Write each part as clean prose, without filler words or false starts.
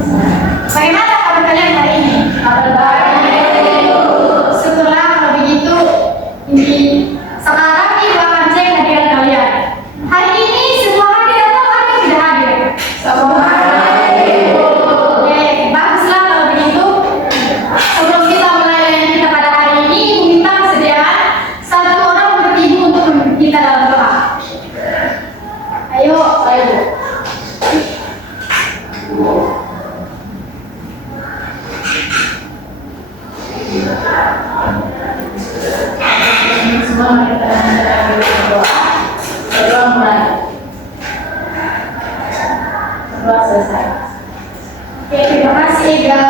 Bagaimana kabar kalian hari ini? Kabar baik. Syukurlah kalau begitu. Sekarang ibu akan cek hadiran kalian. Hari ini semua hadir atau ada yang tidak hadir? Semua hadir. Oke, baguslah kalau begitu. Sebelum kita mulai layanan kita pada hari ini, minta kesediaan satu orang beribu untuk memimpin kita dalam doa. Ayo, ayo. Semua kita berdoa. Berdoa mulai. Berdoa selesai. Oke, terima kasih Ega.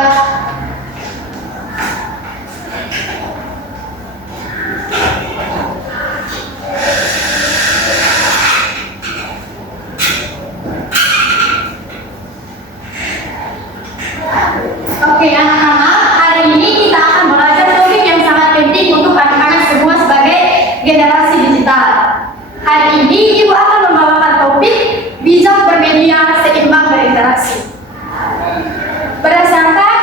Oke anak-anak, hari ini kita akan belajar topik yang sangat penting untuk anak-anak semua sebagai generasi digital. Hari ini ibu akan membawakan topik bijak bermedia seimbang berinteraksi. Berdasarkan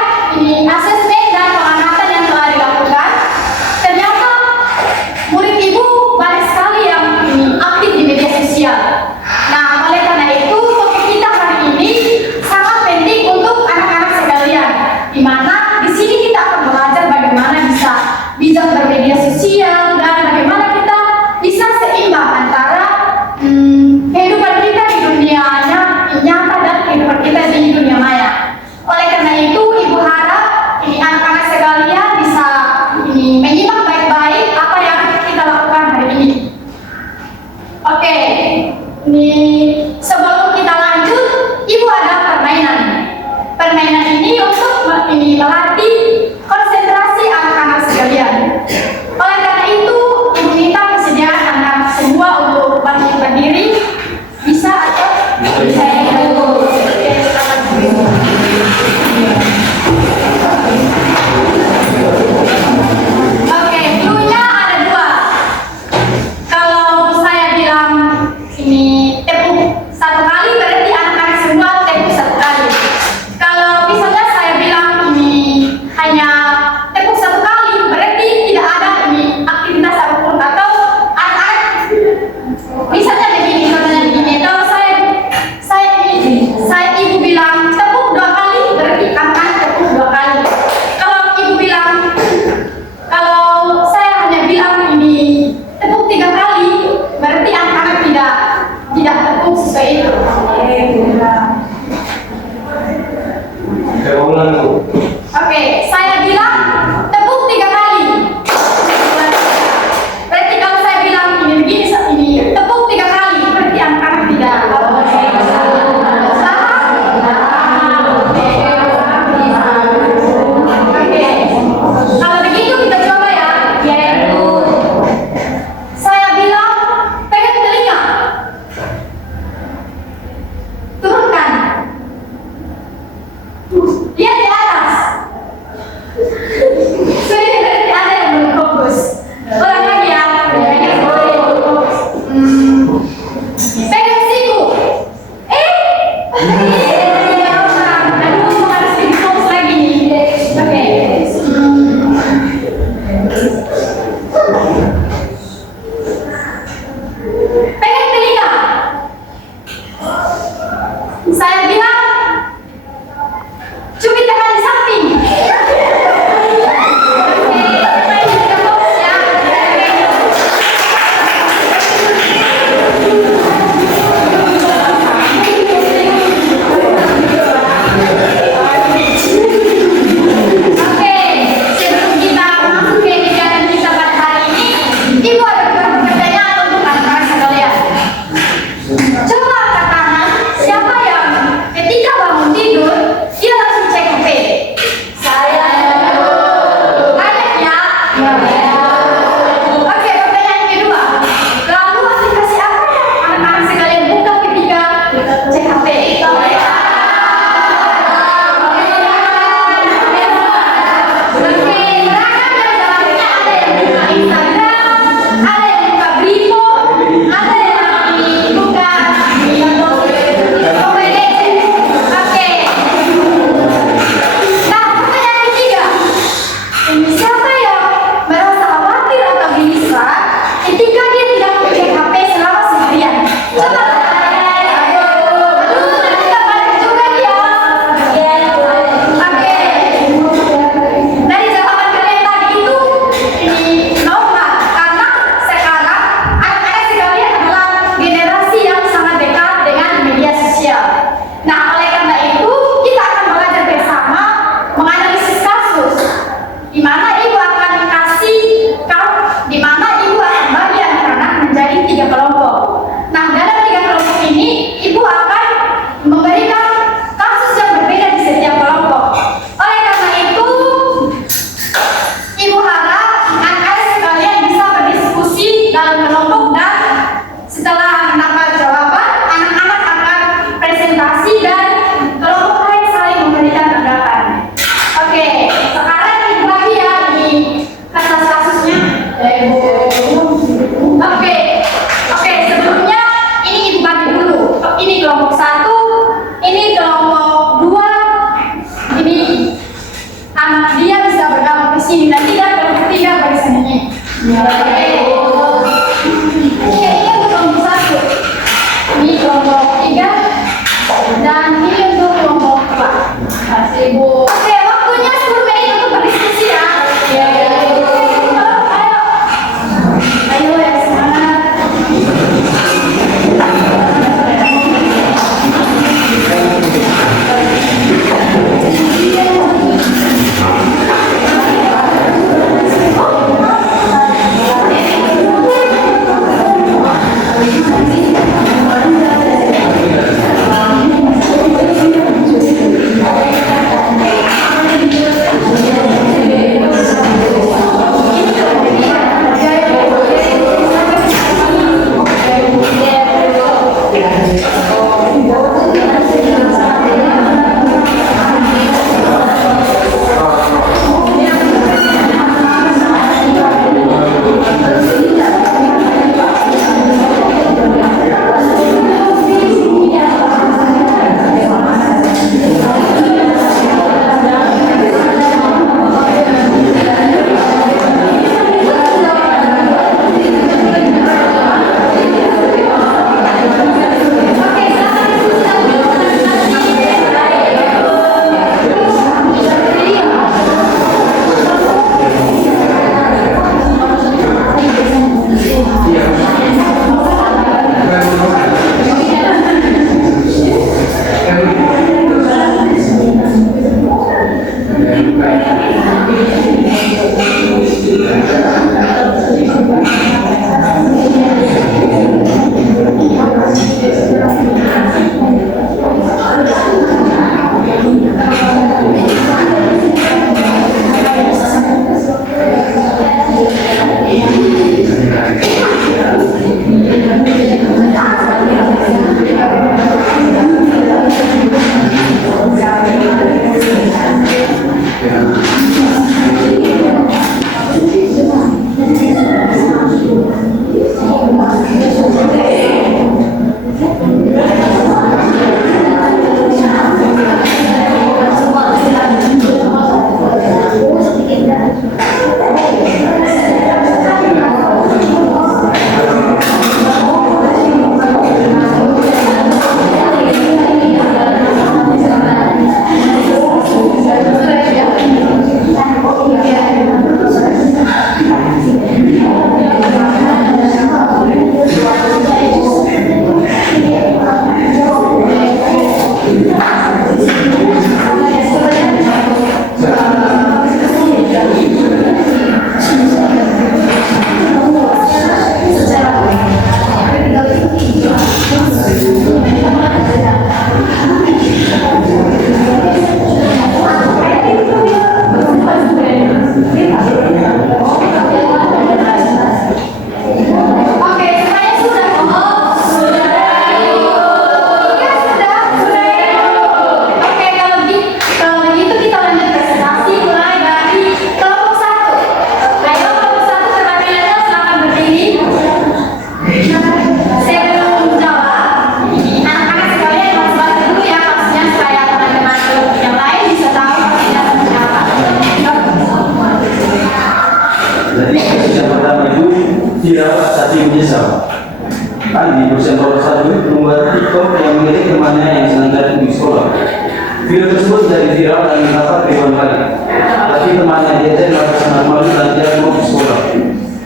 Video tersebut menjadi viral dan mendapat ribuan kali. Tapi temannya dia merasa sangat malu dan dia mau ke sekolah.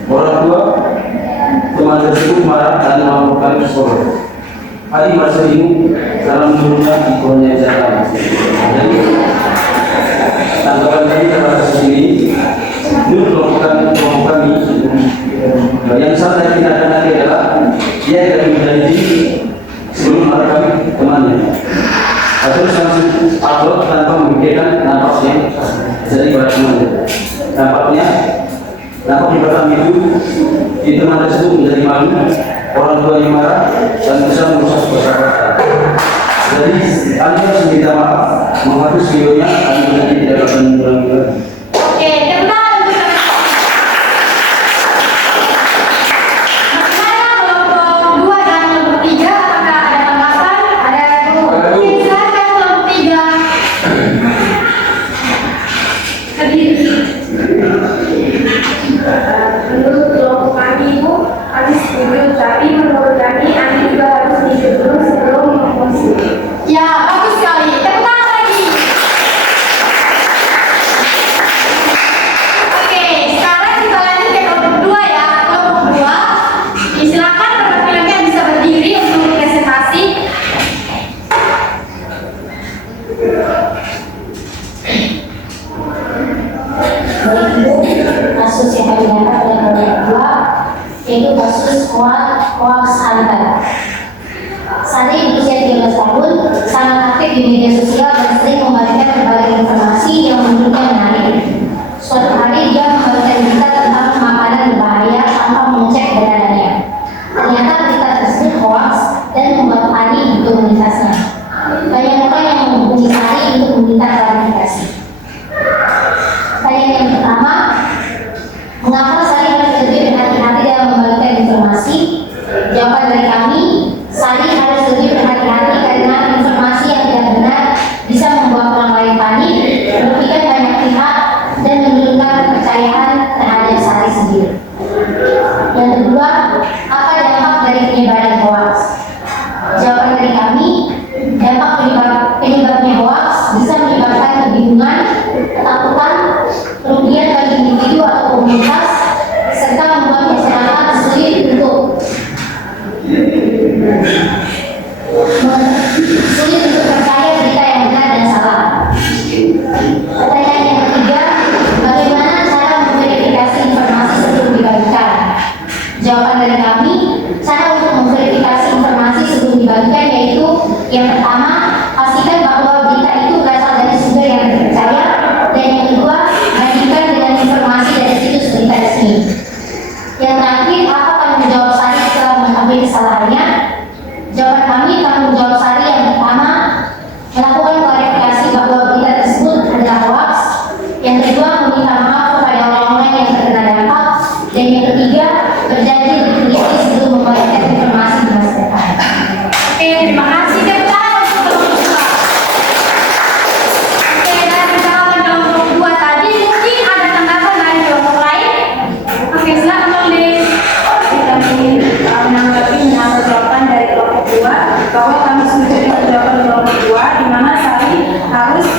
Orang tua teman tersebut marah dan melaporkan ke sekolah. Adi merasa bingung karena menurutnya ikonnya jalan. Jadi tanggapan kami terhadap kasus ini, kelompok kami yang salah dan tidak ada adalah dia tidak menjadi sebelum merekam temannya. Terus langsung upload tanpa memikirkan nampaknya jadi pada temannya. Nampaknya nampak di belakang itu teman tersebut menjadi malu, orang tuanya marah dan bisa merusak persahabatan. Jadi kami harus minta maaf, menghapus videonya, kami nanti tidak akan mengulangi lagi. Oke, tepuk tangan untuk bagaimana kelompok 2 dan kelompok 3? Apakah ada tanggapan? Ada? Oke, silakan kelompok 3. Berdiri. Menurut kelompok kami Bu, kami setuju, tapi menurut kami Andi juga harus dihidup dulu sebelum mempromosi. Ya, bagus sekali. Tepuk tangan lagi. Oke, sekarang kita lanjut ke kelompok 2 ya. Kelompok 2, silakan perwakilannya bisa berdiri untuk presentasi. Baik Ibu, kasus yang kami dapat pada kelompok 2 yaitu kasus hoax antar. Sari berusia 13 tahun, sangat aktif di media sosial dan sering membagikan berbagai informasi yang menurutnya menarik. Suatu hari dia membagikan berita tentang makanan berbahaya tanpa mengecek kebenarannya. Ternyata berita tersebut hoax dan membuat panik di komunitasnya. Banyak orang yang menghubungi Sari untuk meminta klarifikasi. Pertanyaan yang pertama, mengapa Sari harus lebih berhati-hati dalam membagikan informasi? Jawaban dari kami, Sari harus lebih berhati-hati karena informasi yang tidak benar bisa membuat orang lain panik, merugikan banyak pihak, dan menurunkan kepercayaan terhadap Sari sendiri. Yang kedua, apa dampak dari penyebaran hoax? Jawaban dari kami, dampak penyebabnya hoax bisa menyebabkan kebingungan, ketakutan, kerugian bagi individu atau komunitas, serta membuat masyarakat sulit untuk percaya berita yang benar dan salah. Pertanyaan yang ketiga, bagaimana cara memverifikasi informasi sebelum dibagikan? Jawaban dari kami, cara untuk memverifikasi informasi sebelum dibagikan yaitu yang pertama, pastikan bahwa berita itu berasal dari sumber yang terpercaya, dan yang kedua, bandingkan dengan informasi dari situs berita resmi. Yang terakhir, apa tanggung jawab Sari setelah mengakui kesalahannya? Jawaban kami, tanggung jawab Sari yang pertama, melakukan klarifikasi bahwa berita tersebut adalah hoax. Yang kedua, meminta maaf kepada orang-orang yang terkena dampak. Dan yang ketiga, berjanji lebih teliti sebelum membagikan informasi di masa depan. Oke, terima kasih. Tepuk tangan untuk kelompok 2. Oke, dari jawaban kelompok 2 tadi mungkin ada tanggapan dari kelompok lain. Oke, silakan tulis. Kami menanggapi jawaban dari kelompok 2 bahwa kami setuju dengan jawaban kelompok 2 di mana Sari harus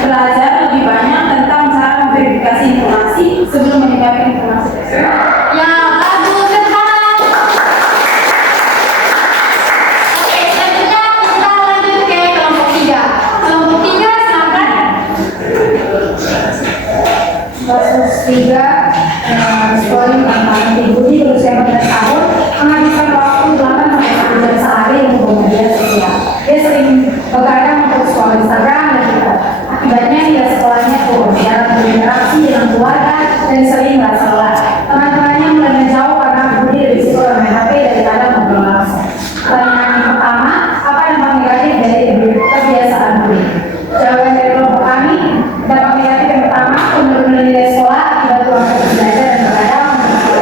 belajar lebih banyak tentang cara memverifikasi informasi sebelum menyebarkan informasi tersebut. Ya, bagus. Tepuk tangan. Oke, selanjutnya kita lanjut ke kelompok 3. Kelompok 3, silakan. Kasus 3, sekolah tentang Budi berusia 14 tahun menghabiskan waktu 8 sampai 1 jam sehari untuk media sosial. Dia sering begadang untuk scroll Instagram dan Twitter. Akibatnya dia sekolahnya turun dalam berinteraksi dengan keluarga dan sering merasa lelah. Teman-temannya mulai menjauh karena Budi lebih suka bermain HP daripada ngobrol langsung. Pertanyaan yang pertama, apa dampak negatif dari kebiasaan Budi? Jawaban dari kelompok kami, dampak negatif yang pertama, penurunan nilai sekolah akibat keluarga belajar dan begadang menggunakan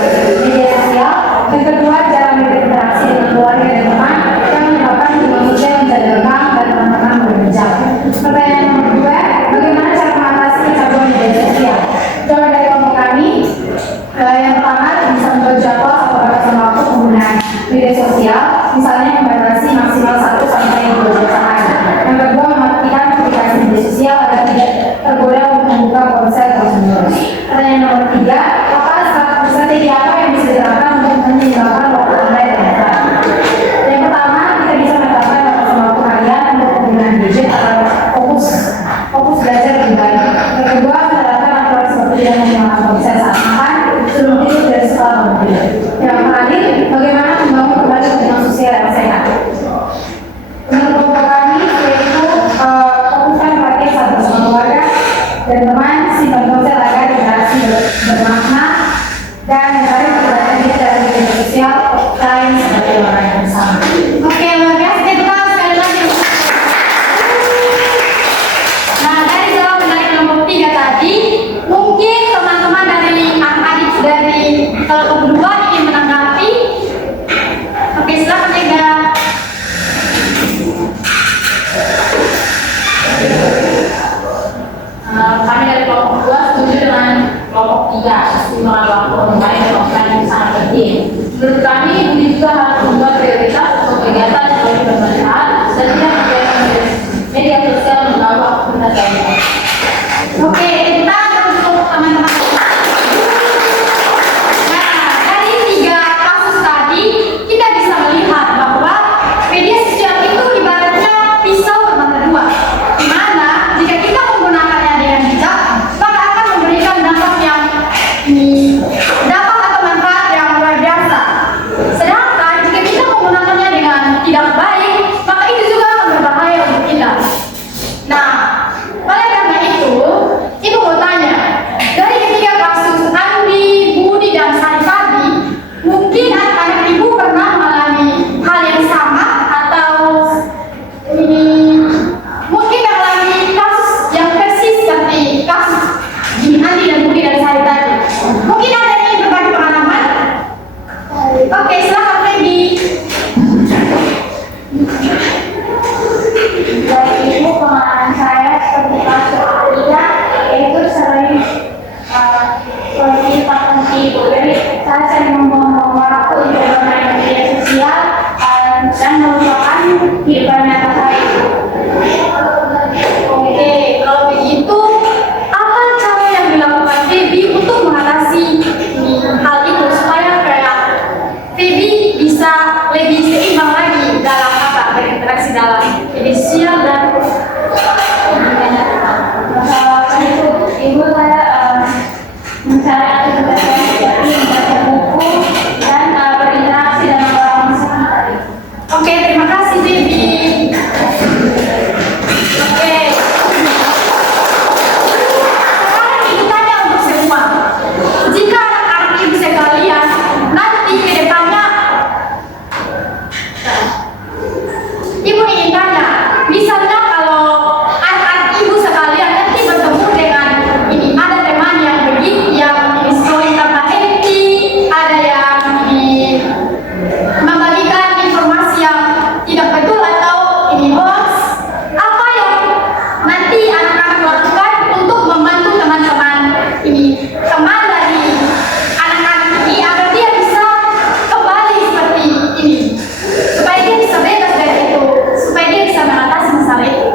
media sosial. Yang kedua, jarang berinteraksi dengan keluarga dan teman yang menyebabkan hubungan sosial menjadi renggang dan teman-teman mulai menjauh. Pertanyaan nomor 2, bagaimana cara mengatasi kecanduan media sosial? Jawaban dari kelompok kami, yang pertama bisa membuat jadwal atau batasan waktu penggunaan media sosial, misalnya membatasi maksimal 1 sampai 2 jam sehari. Yang kedua, mematikan aplikasi dari kelompok 2 setuju dengan kelompok 3, keseimbangan waktu orang lain melakukan yang sangat penting. Menurut kami, Budi juga harus membuat prioritas untuk kegiatan yang lebih bermanfaat dan tidak membiarkan media sosial mengganggu aktivitas lainnya. Oke, kita untuk teman-teman. Nah, dari 3 kasus tadi, kita bisa melihat bahwa media sosial itu ibaratnya pisau bermata dua. Di mana jika kita menggunakannya dengan bijak, maka akan memberikan dampak atau manfaat yang luar biasa. Sedangkan jika kita menggunakannya dengan tidak baik, maka itu juga akan berbahaya untuk kita. Nah, oleh karena itu, Ibu mau tanya, dari ketiga kasus Andi, Budi, dan Sari tadi, mungkin anak-anak Ibu pernah mengalami hal yang sama atau mungkin mengalami kasus yang persis seperti kasus Andi dan Budi dan Sari tadi. Mungkin ada yang ingin berbagi pengalaman? Oke, silakan Feby. Dari ibu pengalaman saya seperti kasus ketiga yaitu sering seperti Pak Menteri Ibu. Jadi saya sering membuang waktu untuk bermain media sosial dan melupakan kehidupan nyata saya. Oke, kalau begitu, apa cara yang dilakukan Feby untuk mengatasi hal itu supaya kayak Feby bisa lebih seimbang lagi dalam berinteraksi dalam media sosial dan Itu ibu saya mencari aktivitas yang seperti membaca buku dan berinteraksi dengan orang sekitar. Oke, terima kasih Feby. Oke. Sekarang Ibu tanya untuk semua. Jika anak-anak Ibu sekalian nanti ke depannya, Ibu ingin tanya, misalnya kalau anak-anak Ibu sekalian nanti bertemu dengan ada teman yang scrolling tanpa henti, ada yang membagikan informasi yang tidak betul atau hoax, apa yang nanti anak-anak lakukan untuk membantu teman-teman teman dari anak-anak ini agar dia bisa kembali seperti ini, supaya dia bisa bebas dari itu, supaya dia bisa mengatasi masalah itu.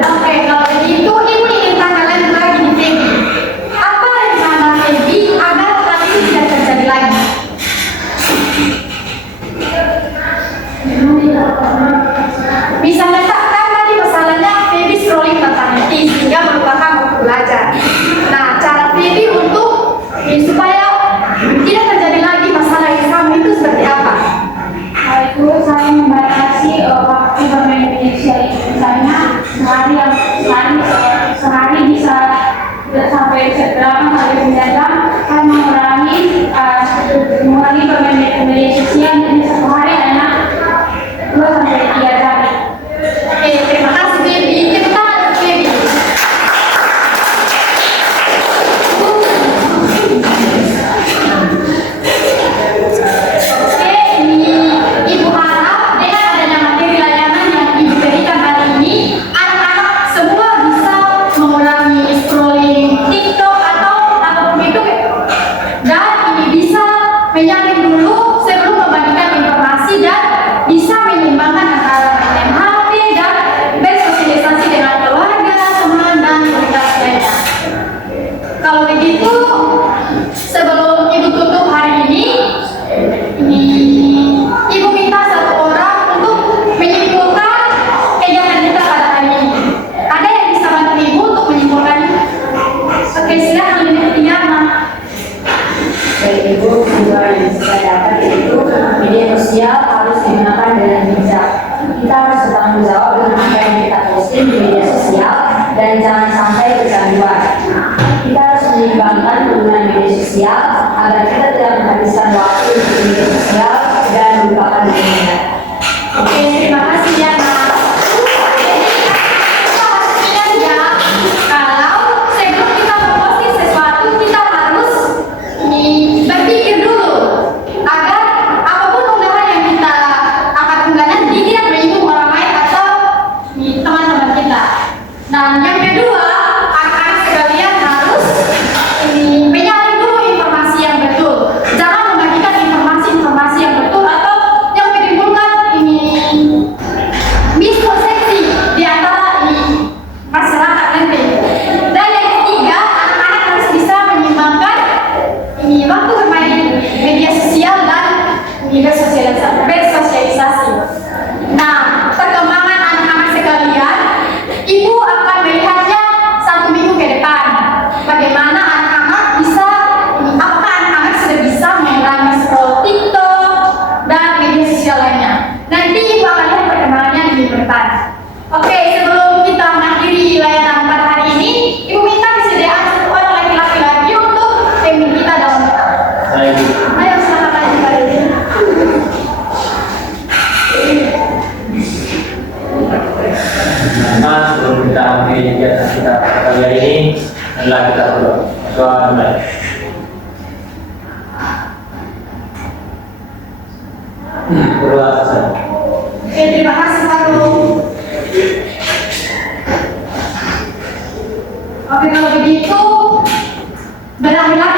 Oke, kalau begitu Ibu ingin tanya lagi di Feby. Apa rencana Feby agar hal ini tidak terjadi lagi? Misalnya kan tadi masalahnya Feby scrolling tanpa henti sehingga melupakan waktu belajar. Nah, cara Feby untuk supaya tidak terjadi lagi masalah yang sama itu seperti apa? Itu saya membatasi waktu bermain media sosial itu. Misalnya sehari bisa sampai 8 sampai 9 jam. Saya mengurangi bermain media sosial jadi satu hari hanya 2 sampai 3 jam. Oke, terima kasih Feby. Tepuk tangan untuk Feby. Oke, Ibu harap dengan adanya materi layanan yang Ibu berikan hari ini, anak-anak semua bisa mengurangi scrolling TikTok atau apapun itu, dan ini bisa menyaring dulu sebelum membagikan informasi dan bisa menyeimbangkan antara main HP dan bersosialisasi dengan keluarga, teman, dan komunitas lainnya. Kalau begitu, sebelum Ibu tutup hari ini, Ibu minta satu orang untuk menyimpulkan kegiatan kita pada hari ini. Ada yang bisa bantu Ibu untuk menyimpulkannya? Oke, silakan Ibu Tiana. Dari Ibu, semua yang saya dapat yaitu media sosial harus digunakan dengan bijak. Kita harus bertanggung jawab dengan apa yang kita posting di media sosial dan jangan sampai kecanduan. Kita harus menyeimbangkan penggunaan media sosial agar kita tidak menghabiskan waktu di media sosial dan melupakan dunia. Oke, terima kasih Yana. Jadi, kita harus ingat ya, kalau sebelum kita memposting sesuatu, kita harus berpikir dulu agar apapun unggahan yang kita akan unggah nanti tidak menyinggung orang lain atau teman-teman kita. Dan yang kedua, sebelum kita akhiri kegiatan kita kali ini adalah kita berdoa. Doa mulai. Berdoa saja. Oke, terima kasih Pak Rum. Oke, kalau begitu berakhirlah